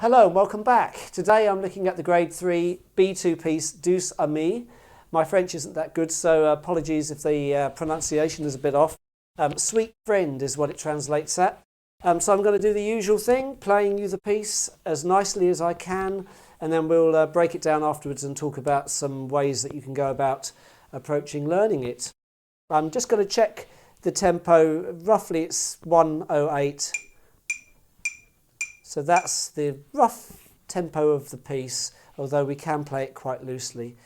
Hello and welcome back. Today I'm looking at the grade 3 B2 piece Douce Amis. My French isn't that good, so apologies if the pronunciation is a bit off. Sweet friend is what it translates at. So I'm going to do the usual thing, playing you the piece as nicely as I can, and then we'll break it down afterwards and talk about some ways that you can go about approaching learning it. I'm just going to check the tempo. Roughly it's 108. So that's the rough tempo of the piece, although we can play it quite loosely.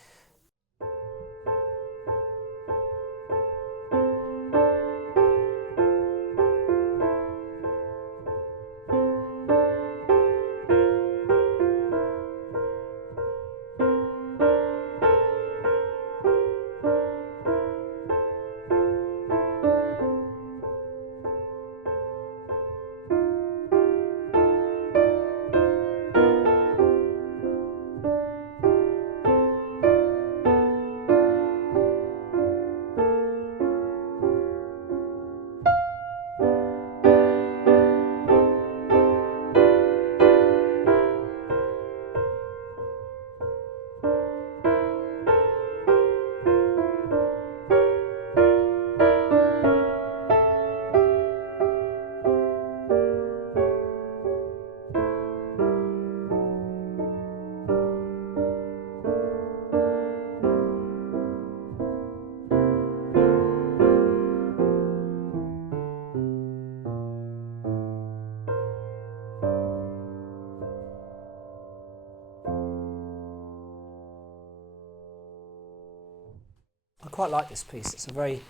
I quite like this piece. It's a very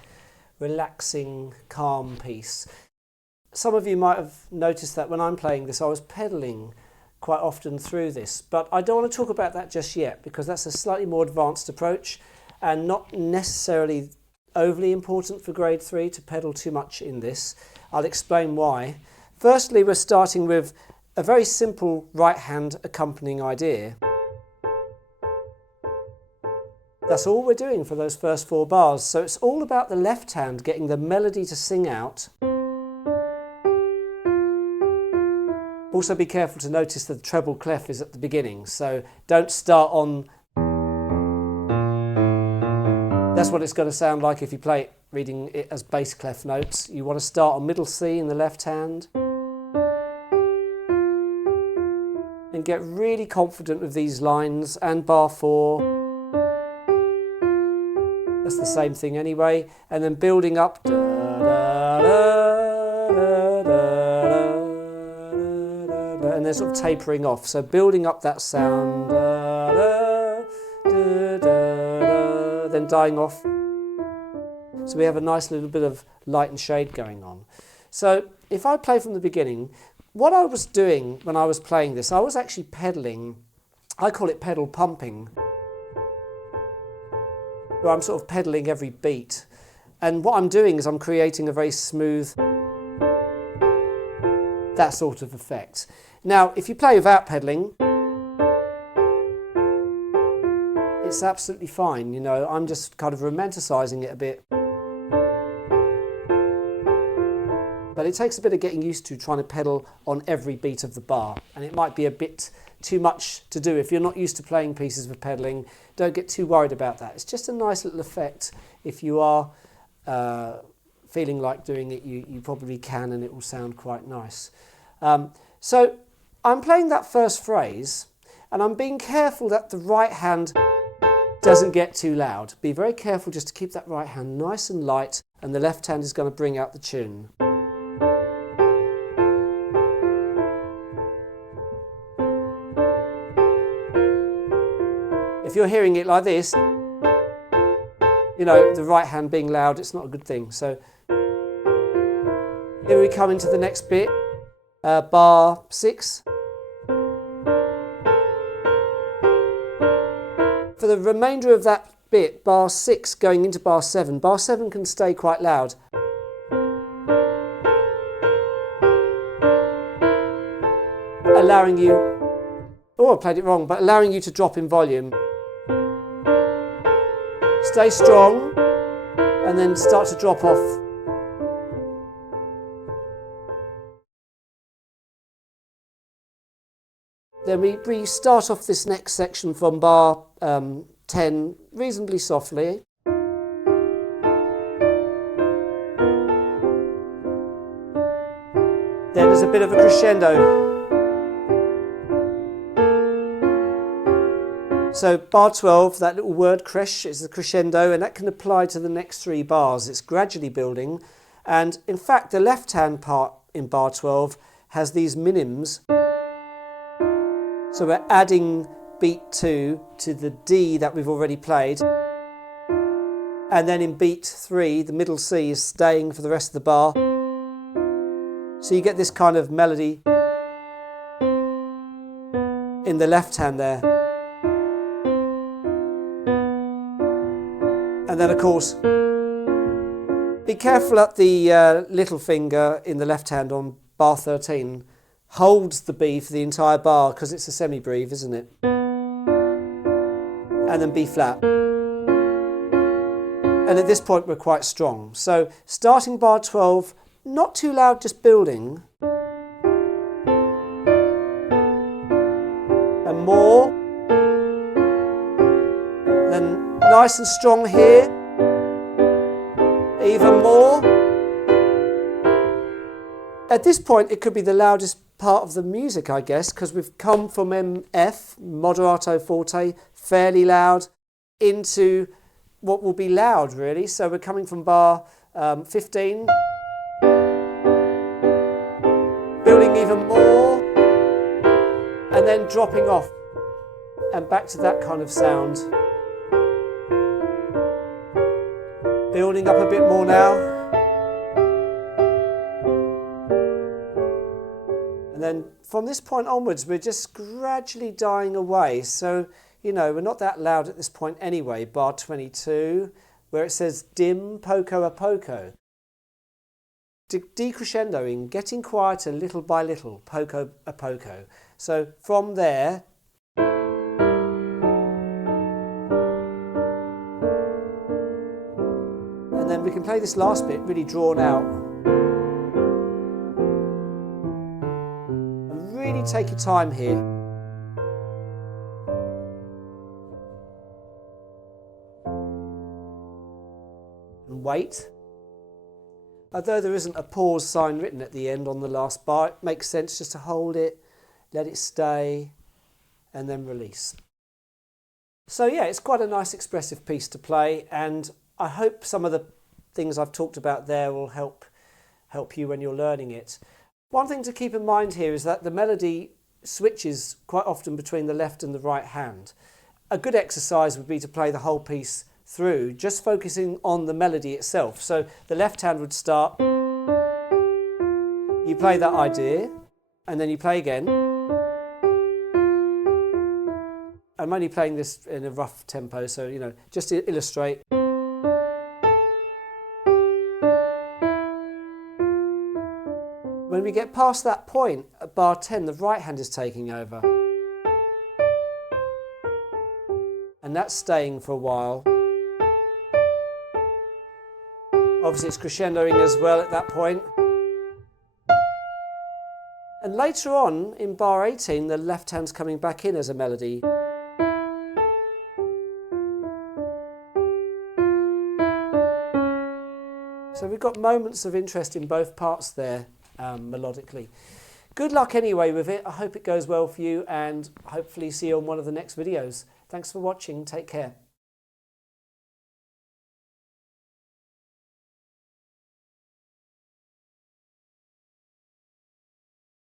relaxing, calm piece. Some of you might have noticed that when I'm playing this, I was pedalling quite often through this, but I don't want to talk about that just yet because that's a slightly more advanced approach and not necessarily overly important for grade 3 to pedal too much in this. I'll explain why. Firstly, we're starting with a very simple right hand accompanying idea. That's all we're doing for those first 4 bars. So it's all about the left hand getting the melody to sing out. Also be careful to notice that the treble clef is at the beginning. So don't start on... That's what it's going to sound like if you play it reading it as bass clef notes. You want to start on middle C in the left hand. And get really confident with these lines and bar 4. That's the same thing anyway, and then building up, and then sort of tapering off. So building up that sound, then dying off. So we have a nice little bit of light and shade going on. So if I play from the beginning, what I was doing when I was playing this, I was actually pedaling. I call it pedal pumping. Where I'm sort of pedaling every beat, and what I'm doing is I'm creating a very smooth, that sort of effect. Now if you play without pedaling, it's absolutely fine, you know, I'm just kind of romanticising it a bit, but it takes a bit of getting used to trying to pedal on every beat of the bar, and it might be a bit too much to do. If you're not used to playing pieces with pedaling, don't get too worried about that. It's just a nice little effect. If you are feeling like doing it, you probably can, and it will sound quite nice. So I'm playing that first phrase, and I'm being careful that the right hand doesn't get too loud. Be very careful just to keep that right hand nice and light, and the left hand is going to bring out the tune. If you're hearing it like this, you know, the right hand being loud, it's not a good thing. So here we come into the next bit, bar 6. For the remainder of that bit, bar 6 going into bar 7 can stay quite loud. Allowing you, oh I played it wrong, but allowing you to drop in volume. Stay strong and then start to drop off. Then we start off this next section from bar 10 reasonably softly. Then there's a bit of a crescendo. So bar 12, that little word creche is the crescendo, and that can apply to the next 3 bars. It's gradually building, and in fact the left hand part in bar 12 has these minims. So we're adding beat 2 to the D that we've already played, and then in beat 3 the middle C is staying for the rest of the bar. So you get this kind of melody in the left hand there. And then of course, be careful at the little finger in the left hand on bar 13. Holds the B for the entire bar because it's a semi-breve, isn't it? And then B flat. And at this point we're quite strong. So starting bar 12, not too loud, just building. And more. Then nice and strong here. Even more. At this point it could be the loudest part of the music, I guess, because we've come from F, moderato forte, fairly loud, into what will be loud really. So we're coming from bar 15, building even more, and then dropping off and back to that kind of sound. Building up a bit more now. And then from this point onwards, we're just gradually dying away. So, you know, we're not that loud at this point anyway. Bar 22, where it says dim poco a poco. Decrescendoing, getting quieter little by little, poco a poco. So from there, and then we can play this last bit really drawn out. Really take your time here. And wait. Although there isn't a pause sign written at the end on the last bar, it makes sense just to hold it, let it stay, and then release. So yeah, it's quite a nice expressive piece to play, and I hope some of the things I've talked about there will help you when you're learning it. One thing to keep in mind here is that the melody switches quite often between the left and the right hand. A good exercise would be to play the whole piece through, just focusing on the melody itself. So the left hand would start, you play that idea, and then you play again. I'm only playing this in a rough tempo, so you know, just to illustrate. When we get past that point, at bar 10, the right hand is taking over. And that's staying for a while. Obviously it's crescendoing as well at that point. And later on, in bar 18, the left hand's coming back in as a melody. So we've got moments of interest in both parts there. Melodically. Good luck anyway with it. I hope it goes well for you, and hopefully see you on one of the next videos. Thanks for watching. Take care.